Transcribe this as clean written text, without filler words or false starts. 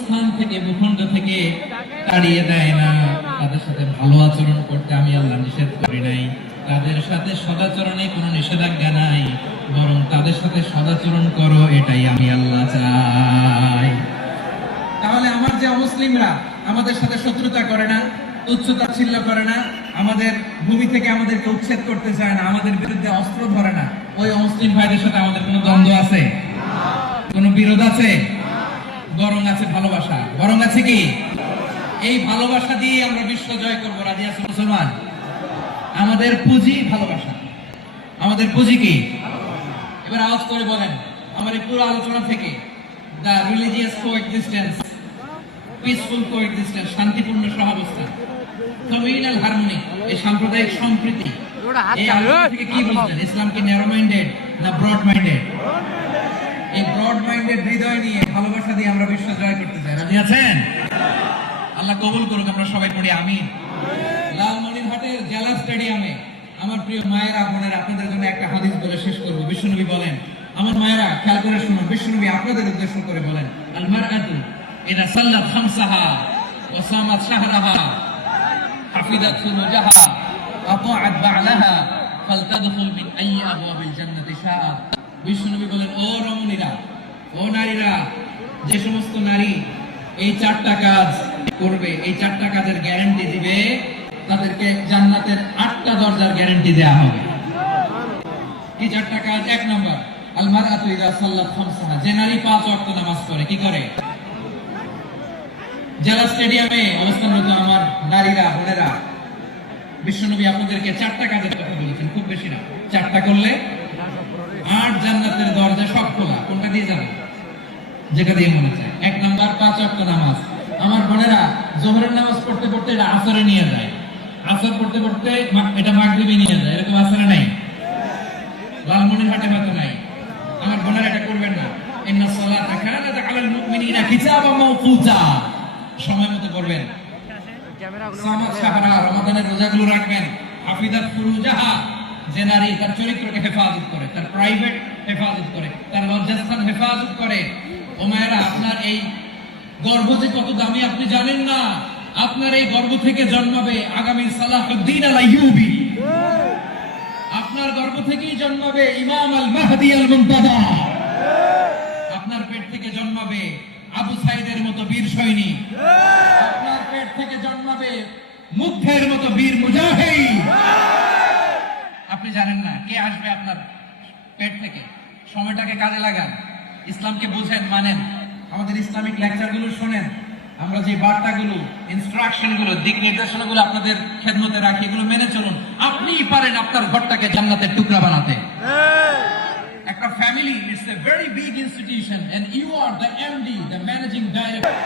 স্থান থেকে ভূখণ্ড থেকে তাড়িয়ে দেয় না। তাদের সাথে ভালো আচরণ করতে আমি আল্লাহ নিষেধ করি নাই, তাদের সাথে সদাচরণে কোনো নিষেধাজ্ঞা নাই, বরং তাদের সাথে সদাচরণ করো, এটাই আমি আল্লাহ চাই। তাহলে আমার যে অমুসলিমরা আমাদের সাথে শত্রুতা করে না, তুচ্ছ-তাচ্ছিল্য করে না, আমাদের ভূমি থেকে আমাদেরকে উচ্ছেদ করতে চায় না, আমাদের বিরুদ্ধে অস্ত্র ধরে না, ওই অমুসলিম ভাইদের সাথে আমাদের কোনো দ্বন্দ্ব আছে? কোনো বিরোধ আছে? বরং আছে ভালোবাসা। বরং আছে কি? এই ভালোবাসা দিয়ে আমরা বিশ্ব জয় করবো। রাজি আছেন মুসলমান? আমাদের পুঁজি ভালোবাসা। আমাদের পুঁজি কি? এবার আওয়াজ করে বলেন আমার এই পুরো আলোচনা থেকে, the religious coexistence, peaceful coexistence, শান্তিপূর্ণ সহাবস্থান, কমিউনাল হারমোনি, এই সাম্প্রদায়িক সম্প্রীতি, এই আলোচনা থেকে কি বুঝলেন? ইসলাম কি ন্যারো মাইন্ডেড না ব্রড মাইন্ডেড? এই ব্রড মাইন্ডেড হৃদয় নিয়ে, ভালোবাসা দিয়ে আমরা বিশ্ব জয় করতে চাই। রাজি আছেন? আল্লাহ কবুল করুক, আমরা সবাই পড়ি আমিন। লালমনিরহাটের জেলা স্টেডিয়ামে আমার প্রিয় মায়েরা, বোনেরা, আপনাদের জন্য একটা হাদিস বলে শেষ করব। বিশ্বনবী বলেন, আমার মায়েরা খেয়াল করে শুনুন, বিশ্বনবী আপনাদের উদ্দেশ্য করে বলেন, আল মারআতু ইযা সাল্লাত খামসাহা ওয়া সামাত শাহরাহা হাফিজাত ফুরুজাহা আতাআত বা'লাহা ফালতাদখুল মিন আইয়ি আবওয়াবিল জান্নাতি শাআত। বিশ্বনবী বলেন, ও রমণীরা, ও নারীরা, যে সমস্ত নারী এই চারটা কাজ করবে, এই চারটা কাজের গ্যারান্টি দিবে, তাদেরকে জান্নাতের 8টা দরজার গ্যারান্টি দেয়া হবে। কি চারটা কাজ? 1 নম্বর, আল মারআতু ইযা সাল্লাত খামসাহা, যে নারী 5 ওয়াক্ত নামাজ পড়ে। কি করে? জেলা স্টেডিয়ামে অবস্থানরত আমার নারীরা, বোনেরা, বিশ্বনবী আপনাদেরকে 4টা কাজের কথা বলেছেন, খুব বেশি না। 4টা করলে 8 জান্নাতের দরজা সব খোলা। কোনটা দিয়ে যাবে? যেটা দিয়ে মনে চায়। 1 নম্বর 5 ওয়াক্ত নামাজ। আমার বোনেরা জোহরের নামাজ পড়তে পড়তে এটা আসরে নিয়ে যায়, আসর পড়তে পড়তে এটা মাগরিবে নিয়ে যায়। এরকম আসরে নাই? লালমনিরহাটে হয়তো নাই। আমার বোনেরা এটা করবেন না। ইন্নাস সালাতা কানাত আলাল মুমিনিনা কিতাবাম মাওকুতা, সময় মতো করবেন। সামাত শাহরা, রমাদানের রোজাগুলো রাখবেন। হাফিজাত ফুরুজাহা, যে নারী তার চরিত্রকে হেফাজত করে, তার প্রাইভেট হেফাজত করে, তার লজ্জাস্থান হেফাজত করে। ও মায়েরা, আপনার এই গর্ভ যে কত দামি আপনি জানেন না। আপনার এই গর্ভ থেকে জন্মাবে আগামী সালাহুদ্দিন আল আইয়ুবী। আপনার গর্ভ থেকেই জন্মাবে ইমাম আল মাহদী আল মুনতাদা। আপনার পেট থেকে জন্মাবে আবু সাইদের মতো বীর সৈনিক। আপনার পেট থেকে জন্মাবে মুগ্ধের মতো বীর মুজাহিদ। আপনি জানেন না কে আসবে আপনার পেট থেকে। সময়টাকে কাজে লাগান, ইসলামকে বুঝেন, মানেন, আমাদের ইসলামিক লেকচারগুলো শোনেন। আমরা যে বার্তাগুলো, ইনস্ট্রাকশনগুলো, দিক নির্দেশনাগুলো আপনাদের খেদমতে রাখি, এগুলো মেনে চলুন। আপনিই পারেন আপনার ঘরটাকে জান্নাতের টুকরা বানাতে। একটা family, it's a very big institution, and you are the MD, the managing director.